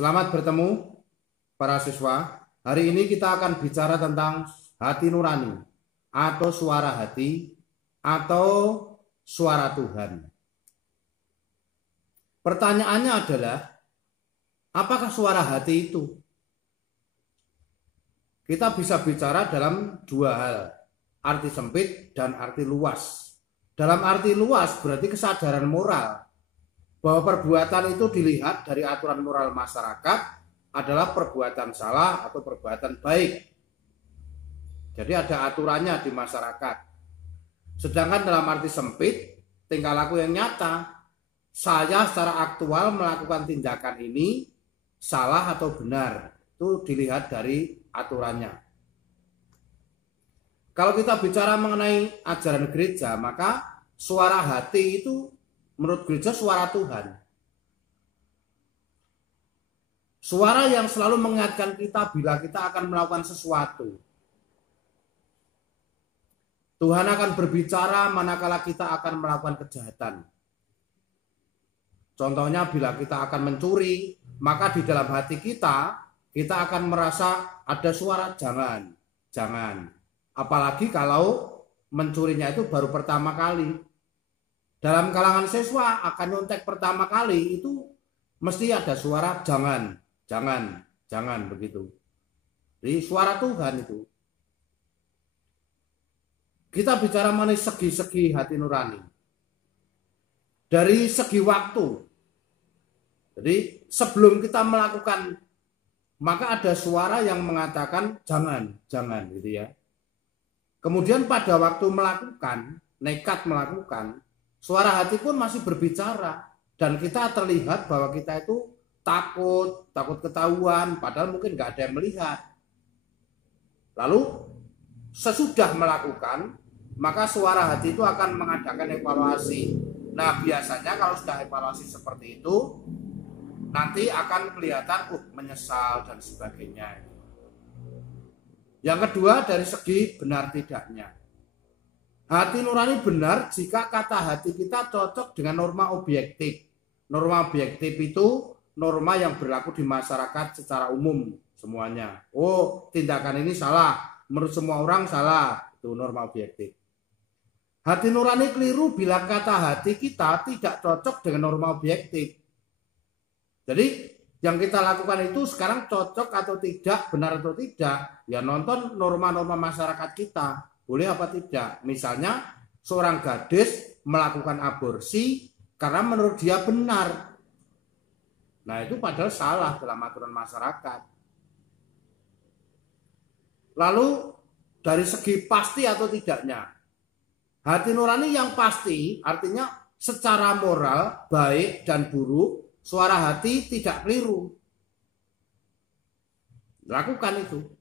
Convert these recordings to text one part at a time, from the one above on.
Selamat bertemu para siswa. Hari ini kita akan bicara tentang hati nurani atau suara hati atau suara Tuhan. Pertanyaannya adalah, apakah suara hati itu? Kita bisa bicara dalam dua hal, arti sempit dan arti luas. Dalam arti luas berarti kesadaran moral, bahwa perbuatan itu dilihat dari aturan moral masyarakat adalah perbuatan salah atau perbuatan baik. Jadi ada aturannya di masyarakat. Sedangkan dalam arti sempit, tingkah laku yang nyata, saya secara aktual melakukan tindakan ini salah atau benar, itu dilihat dari aturannya. Kalau kita bicara mengenai ajaran gereja, maka suara hati itu menurut gereja suara Tuhan. Suara yang selalu mengingatkan kita bila kita akan melakukan sesuatu. Tuhan akan berbicara manakala kita akan melakukan kejahatan. Contohnya bila kita akan mencuri, maka di dalam hati kita akan merasa ada suara jangan. Apalagi kalau mencurinya itu baru pertama kali. Dalam kalangan siswa akan nyontek pertama kali itu mesti ada suara jangan begitu. Jadi suara Tuhan itu. Kita bicara mengenai segi-segi hati nurani. Dari segi waktu. Jadi sebelum kita melakukan, maka ada suara yang mengatakan jangan gitu ya. Kemudian pada waktu melakukan, nekat melakukan, suara hati pun masih berbicara dan kita terlihat bahwa kita itu takut ketahuan, padahal mungkin nggak ada yang melihat. Lalu sesudah melakukan, maka suara hati itu akan mengadakan evaluasi. Nah biasanya kalau sudah evaluasi seperti itu, nanti akan kelihatan menyesal dan sebagainya. Yang kedua dari segi benar tidaknya. Hati nurani benar jika kata hati kita cocok dengan norma objektif. Norma objektif itu norma yang berlaku di masyarakat secara umum semuanya. Oh, tindakan ini salah, menurut semua orang salah. Itu norma objektif. Hati nurani keliru bila kata hati kita tidak cocok dengan norma objektif. Jadi yang kita lakukan itu sekarang cocok atau tidak, benar atau tidak, ya nonton norma-norma masyarakat kita. Boleh apa tidak? Misalnya seorang gadis melakukan aborsi karena menurut dia benar. Nah itu padahal salah dalam aturan masyarakat. Lalu dari segi pasti atau tidaknya. Hati nurani yang pasti artinya secara moral baik dan buruk, suara hati tidak keliru. Lakukan itu.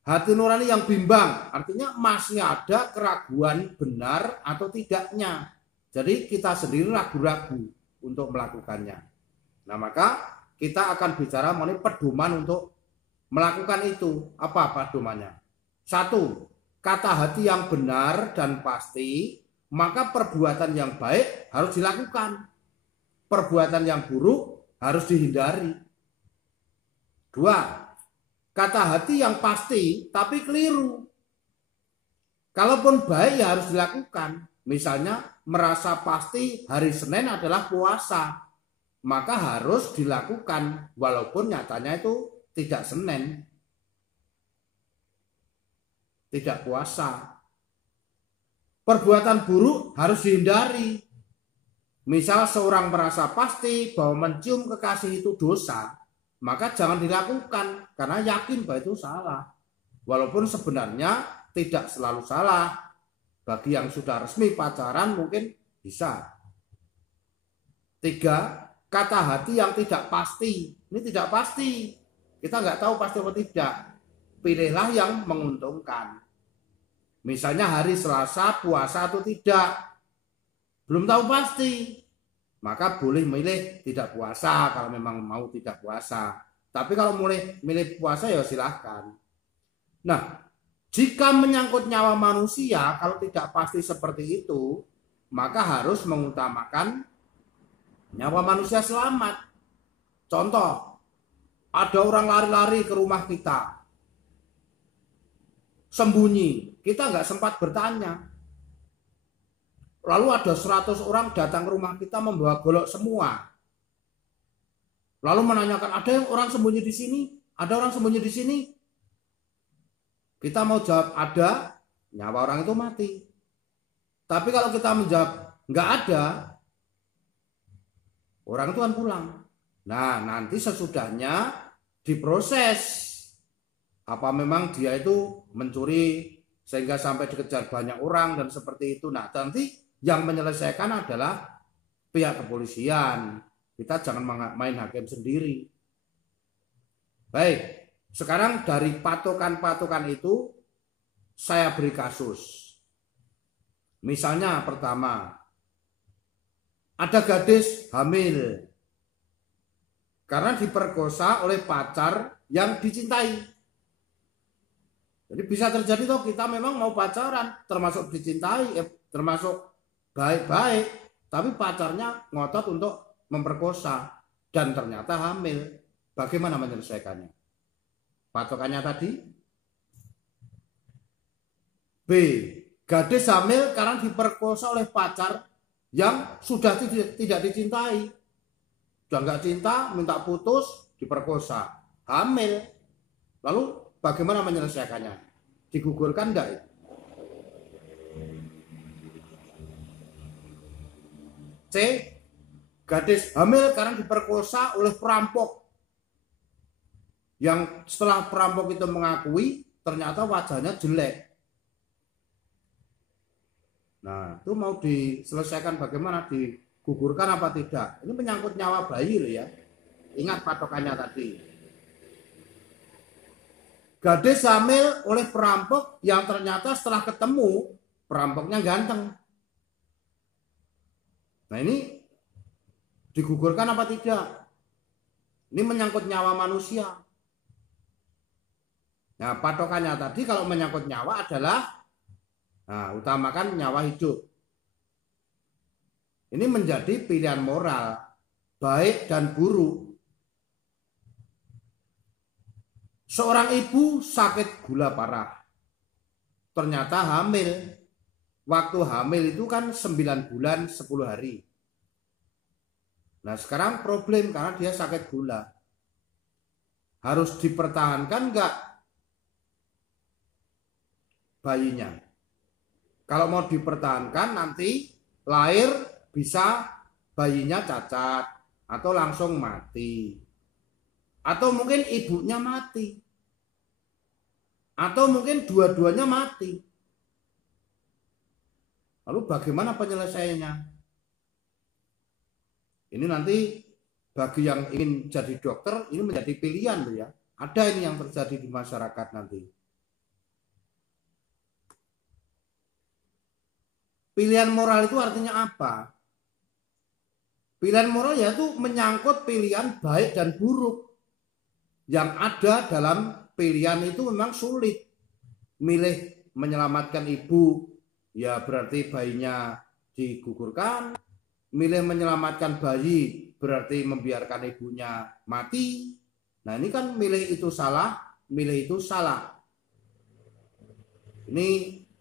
Hati nurani yang bimbang, artinya masih ada keraguan benar atau tidaknya. Jadi kita sendiri ragu-ragu untuk melakukannya. Nah maka kita akan bicara mengenai pedoman untuk melakukan itu. Apa pedomannya? 1. Kata hati yang benar dan pasti, maka perbuatan yang baik harus dilakukan. Perbuatan yang buruk harus dihindari. 2. Kata hati yang pasti tapi keliru. Kalaupun baik ya harus dilakukan. Misalnya merasa pasti hari Senin adalah puasa, maka harus dilakukan walaupun nyatanya itu tidak Senin, tidak puasa. Perbuatan buruk harus dihindari. Misal seorang merasa pasti bahwa mencium kekasih itu dosa, maka jangan dilakukan karena yakin bahwa itu salah. Walaupun sebenarnya tidak selalu salah. Bagi yang sudah resmi pacaran mungkin bisa. 3. Kata hati yang tidak pasti. Ini tidak pasti. Kita nggak tahu pasti atau tidak. Pilihlah yang menguntungkan. Misalnya hari Selasa puasa atau tidak. Belum tahu pasti. Maka boleh milih tidak puasa kalau memang mau tidak puasa. Tapi kalau milih puasa ya silahkan. Nah, jika menyangkut nyawa manusia, kalau tidak pasti seperti itu, maka harus mengutamakan nyawa manusia selamat. Contoh, Ada orang lari-lari ke rumah kita, sembunyi, kita nggak sempat bertanya. Lalu ada 100 orang datang ke rumah kita membawa golok semua. Lalu menanyakan, ada yang orang sembunyi di sini? Ada orang sembunyi di sini? Kita mau jawab ada, nyawa orang itu mati. Tapi kalau kita menjawab nggak ada, orang itu akan pulang. Nah, nanti sesudahnya diproses. Apa memang dia itu mencuri sehingga sampai dikejar banyak orang dan seperti itu. Nah, nanti yang menyelesaikan adalah pihak kepolisian. Kita jangan main hakim sendiri. Baik, sekarang dari patokan-patokan itu saya beri kasus. Misalnya pertama, ada gadis hamil karena diperkosa oleh pacar yang dicintai. Jadi bisa terjadi toh kita memang mau pacaran, termasuk dicintai, termasuk baik-baik, tapi pacarnya ngotot untuk memperkosa dan ternyata hamil. Bagaimana menyelesaikannya? Patokannya tadi B. Gadis hamil karena diperkosa oleh pacar yang sudah tidak dicintai. Sudah nggak cinta, minta putus, diperkosa, hamil. Lalu bagaimana menyelesaikannya? Digugurkan enggak itu? C. Gadis hamil karena diperkosa oleh perampok yang setelah perampok itu mengakui ternyata wajahnya jelek. Nah, itu mau diselesaikan bagaimana? Digugurkan apa tidak? Ini menyangkut nyawa bayi loh ya. Ingat patokannya tadi. Gadis hamil oleh perampok yang ternyata setelah ketemu perampoknya ganteng. Nah, ini digugurkan apa tidak? Ini menyangkut nyawa manusia. Nah, patokannya tadi kalau menyangkut nyawa adalah utamakan nyawa hidup. Ini menjadi pilihan moral, baik dan buruk. Seorang ibu sakit gula parah. Ternyata hamil. Waktu hamil itu kan 9 bulan 10 hari. Nah, sekarang problem karena dia sakit gula. Harus dipertahankan enggak bayinya? Kalau mau dipertahankan nanti lahir bisa bayinya cacat atau langsung mati. Atau mungkin ibunya mati. Atau mungkin dua-duanya mati. Lalu bagaimana penyelesaiannya? Ini nanti bagi yang ingin jadi dokter ini menjadi pilihan loh ya. Ada ini yang terjadi di masyarakat nanti. Pilihan moral itu artinya apa? Pilihan moral yaitu menyangkut pilihan baik dan buruk. Yang ada dalam pilihan itu memang sulit. Milih menyelamatkan ibu, ya berarti bayinya digugurkan. Milih menyelamatkan bayi, berarti membiarkan ibunya mati. Nah, ini kan milih itu salah, milih itu salah. Ini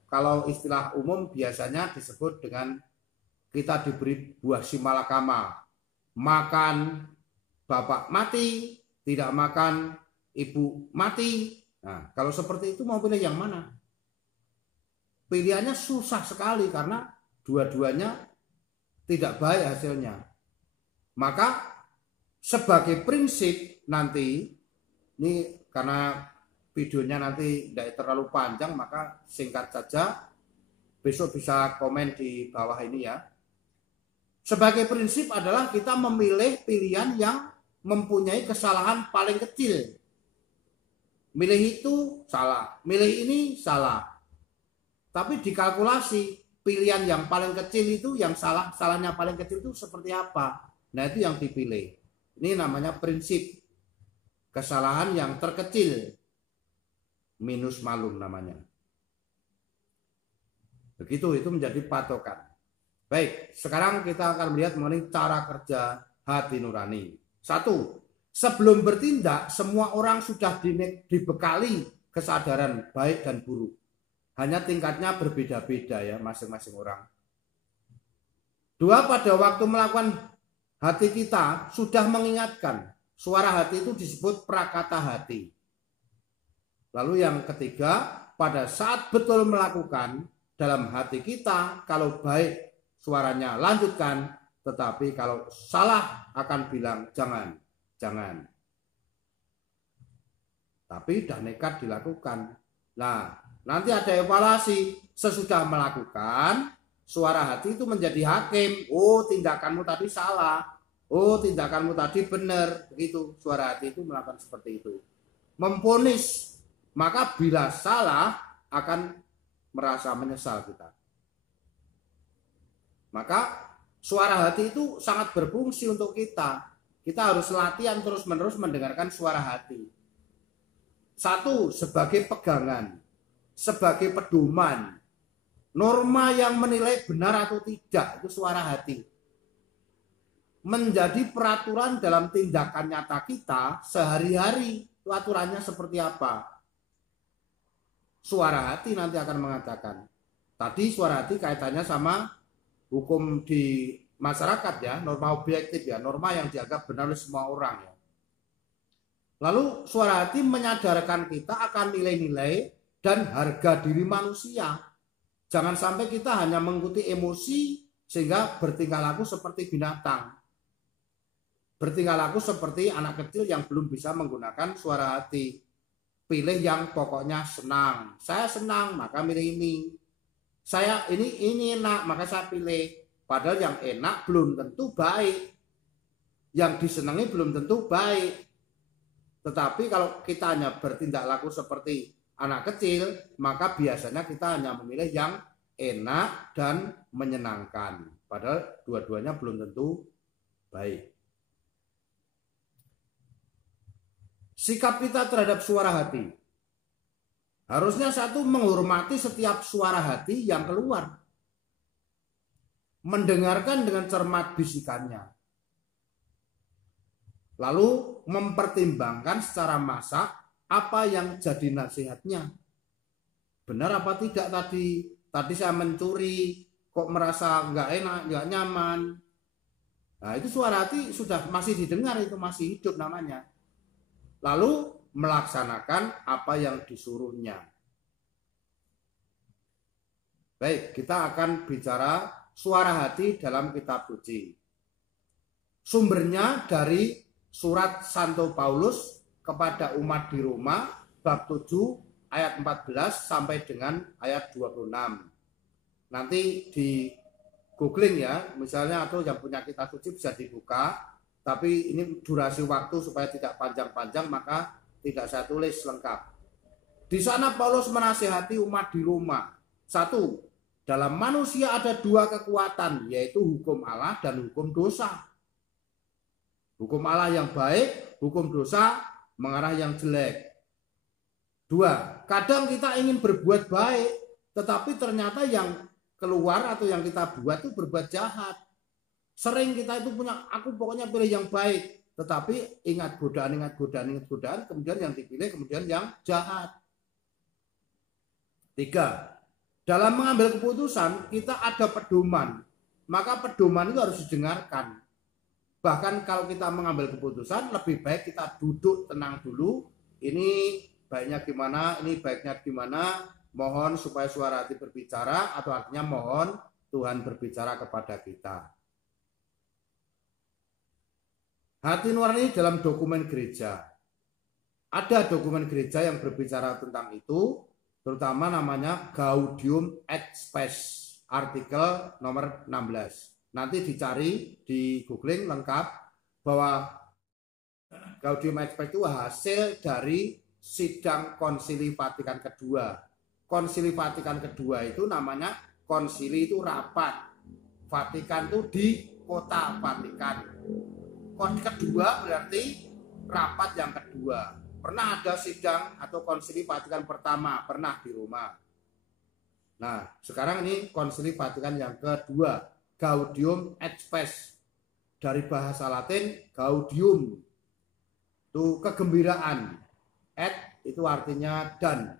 kalau istilah umum biasanya disebut dengan kita diberi buah simalakama. Makan bapak mati, tidak makan ibu mati. Nah, kalau seperti itu mau pilih yang mana? Pilihannya susah sekali karena dua-duanya tidak baik hasilnya. Maka sebagai prinsip nanti, ini karena videonya nanti tidak terlalu panjang, maka singkat saja. Besok bisa komen di bawah ini ya. Sebagai prinsip adalah kita memilih pilihan yang mempunyai kesalahan paling kecil. Milih itu salah, milih ini salah. Tapi dikalkulasi pilihan yang paling kecil itu yang salahnya paling kecil itu seperti apa. Nah, itu yang dipilih. Ini namanya prinsip kesalahan yang terkecil. Minus malum namanya. Begitu, itu menjadi patokan. Baik, sekarang kita akan melihat mengenai cara kerja hati nurani. 1. Sebelum bertindak, semua orang sudah dibekali kesadaran baik dan buruk. Hanya tingkatnya berbeda-beda ya masing-masing orang. Dua, pada waktu melakukan hati kita sudah mengingatkan. Suara hati itu disebut prakata hati. Lalu yang ketiga, pada saat betul melakukan dalam hati kita, kalau baik suaranya lanjutkan, tetapi kalau salah akan bilang jangan, jangan. Tapi udah nekat dilakukan. Nah, nanti ada evaluasi sesudah melakukan, suara hati itu menjadi hakim. Oh, tindakanmu tadi salah. Oh, tindakanmu tadi benar. Begitu, suara hati itu melakukan seperti itu. Memvonis. Maka bila salah akan merasa menyesal kita. Maka suara hati itu sangat berfungsi untuk kita. Kita harus latihan terus-menerus mendengarkan suara hati. Satu, sebagai pegangan, sebagai pedoman. Norma yang menilai benar atau tidak, itu suara hati. Menjadi peraturan dalam tindakan nyata kita sehari-hari. Itu aturannya seperti apa? Suara hati nanti akan mengatakan. Tadi suara hati kaitannya sama hukum di masyarakat ya, norma objektif ya, norma yang dianggap benar oleh semua orang ya. Lalu suara hati menyadarkan kita akan nilai-nilai dan harga diri manusia. Jangan sampai kita hanya mengikuti emosi sehingga bertingkah laku seperti binatang. Bertingkah laku seperti anak kecil yang belum bisa menggunakan suara hati. Pilih yang pokoknya senang. Saya senang, maka milih ini. Saya ini enak, maka saya pilih. Padahal yang enak belum tentu baik. Yang disenangi belum tentu baik. Tetapi kalau kita hanya bertindak laku seperti anak kecil, maka biasanya kita hanya memilih yang enak dan menyenangkan. Padahal dua-duanya belum tentu baik. Sikap kita terhadap suara hati. Harusnya satu, menghormati setiap suara hati yang keluar. Mendengarkan dengan cermat bisikannya. Lalu mempertimbangkan secara masak apa yang jadi nasihatnya. Benar apa tidak tadi? Tadi saya mencuri, kok merasa nggak enak, nggak nyaman. Nah itu suara hati sudah masih didengar, itu masih hidup namanya. Lalu melaksanakan apa yang disuruhnya. Baik, kita akan bicara suara hati dalam kitab suci. Sumbernya dari surat Santo Paulus kepada umat di Roma bab 7 ayat 14 sampai dengan ayat 26. Nanti di googling ya, misalnya, atau yang punya kitab suci bisa dibuka. Tapi ini durasi waktu supaya tidak panjang-panjang, maka tidak saya tulis lengkap. Di sana Paulus menasihati umat di Roma. Satu, dalam manusia ada dua kekuatan, yaitu hukum Allah dan hukum dosa. Hukum Allah yang baik, hukum dosa mengarah yang jelek. Dua, kadang kita ingin berbuat baik, tetapi ternyata yang keluar atau yang kita buat itu berbuat jahat. Sering kita itu punya, aku pokoknya pilih yang baik. Tetapi ingat godaan, kemudian yang dipilih, kemudian yang jahat. Tiga, dalam mengambil keputusan kita ada pedoman. Maka pedoman itu harus didengarkan. Bahkan kalau kita mengambil keputusan, lebih baik kita duduk tenang dulu. Ini baiknya gimana, ini baiknya gimana. Mohon supaya suara hati berbicara, atau artinya mohon Tuhan berbicara kepada kita. Hati nurani dalam dokumen gereja. Ada dokumen gereja yang berbicara tentang itu, terutama namanya Gaudium et Spes, artikel nomor 16. Nanti dicari di googling lengkap bahwa Gaudium et Spes itu hasil dari sidang Konsili Vatikan kedua. Konsili Vatikan kedua itu namanya konsili itu rapat. Vatikan itu di kota Vatikan. Kedua berarti rapat yang kedua. Pernah ada sidang atau konsili Vatikan pertama, pernah di Roma. Nah, sekarang ini konsili Vatikan yang kedua, Gaudium et Spes. Dari bahasa Latin Gaudium, Itu kegembiraan. Et itu artinya dan.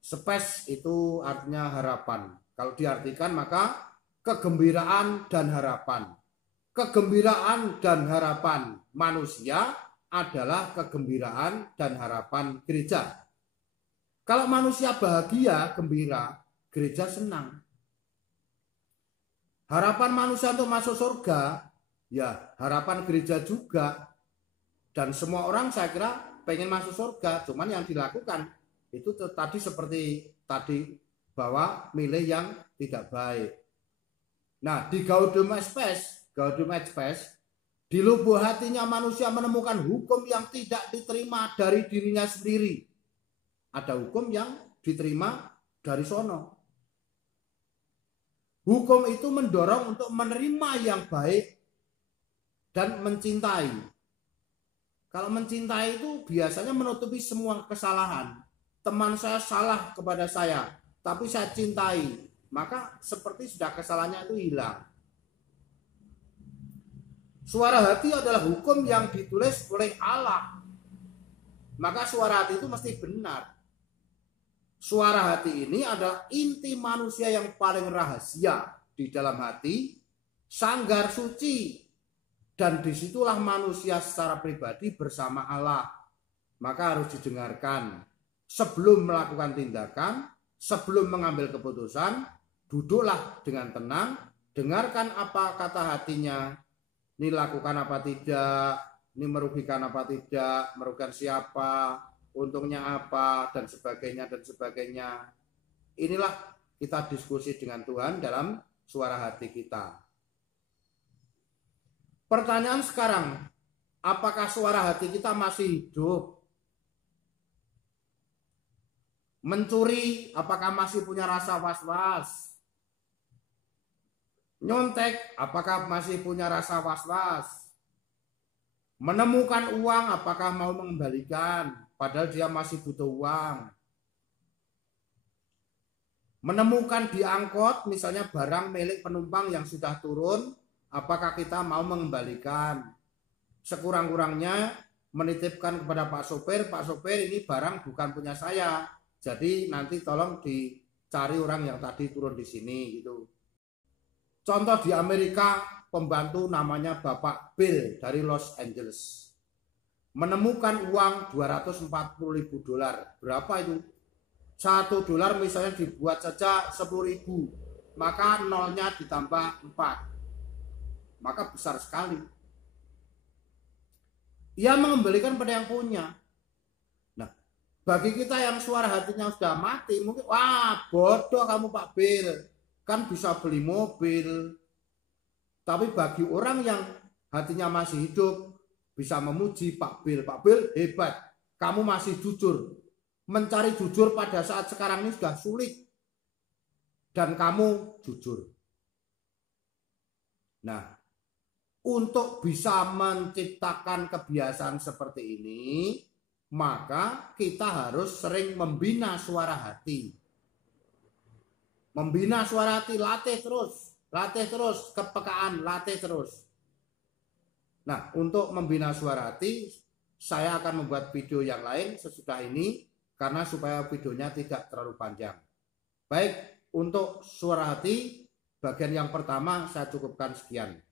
Spes itu artinya harapan. Kalau diartikan maka kegembiraan dan harapan. Kegembiraan dan harapan manusia adalah kegembiraan dan harapan gereja. Kalau manusia bahagia, gembira, gereja senang. Harapan manusia untuk masuk surga, ya harapan gereja juga. Dan semua orang saya kira pengen masuk surga, cuman yang dilakukan itu tadi seperti tadi bahwa milih yang tidak baik. Nah, di Gaudium et Spes, di lubuk hatinya manusia menemukan hukum yang tidak diterima dari dirinya sendiri. Ada hukum yang diterima dari sono. Hukum itu mendorong untuk menerima yang baik dan mencintai. Kalau mencintai itu biasanya menutupi semua kesalahan. Teman saya salah kepada saya, tapi saya cintai, maka seperti sudah kesalahannya itu hilang. Suara hati adalah hukum yang ditulis oleh Allah, maka suara hati itu mesti benar. Suara hati ini adalah inti manusia yang paling rahasia di dalam hati, sanggar suci, dan disitulah manusia secara pribadi bersama Allah. Maka harus didengarkan. Sebelum melakukan tindakan, sebelum mengambil keputusan, duduklah dengan tenang, dengarkan apa kata hatinya, ini lakukan apa tidak, ini merugikan apa tidak, merugikan siapa, untungnya apa, dan sebagainya, dan sebagainya. Inilah kita diskusi dengan Tuhan dalam suara hati kita. Pertanyaan sekarang, apakah suara hati kita masih hidup? Mencuri, apakah masih punya rasa was-was? Nyontek, apakah masih punya rasa was-was? Menemukan uang, apakah mau mengembalikan? Padahal dia masih butuh uang. Menemukan di angkot, misalnya barang milik penumpang yang sudah turun, apakah kita mau mengembalikan? Sekurang-kurangnya menitipkan kepada Pak sopir ini barang bukan punya saya. Jadi nanti tolong dicari orang yang tadi turun di sini gitu. Contoh di Amerika, pembantu namanya Bapak Bill dari Los Angeles. Menemukan uang $240.000. Berapa itu? $1 misalnya dibuat saja 10.000. Maka nolnya ditambah 4. Maka besar sekali. Ia mengembalikan pada yang punya. Bagi kita yang suara hatinya sudah mati, mungkin wah bodoh kamu Pak Bill, kan bisa beli mobil. Tapi bagi orang yang hatinya masih hidup, bisa memuji Pak Bill hebat, kamu masih jujur. Mencari jujur pada saat sekarang ini sudah sulit. Dan kamu jujur. Nah, untuk bisa menciptakan kebiasaan seperti ini, maka kita harus sering membina suara hati. Membina suara hati, latih terus, kepekaan, latih terus. Nah, untuk membina suara hati, saya akan membuat video yang lain sesudah ini, karena supaya videonya tidak terlalu panjang. Baik, untuk suara hati, bagian yang pertama saya cukupkan sekian.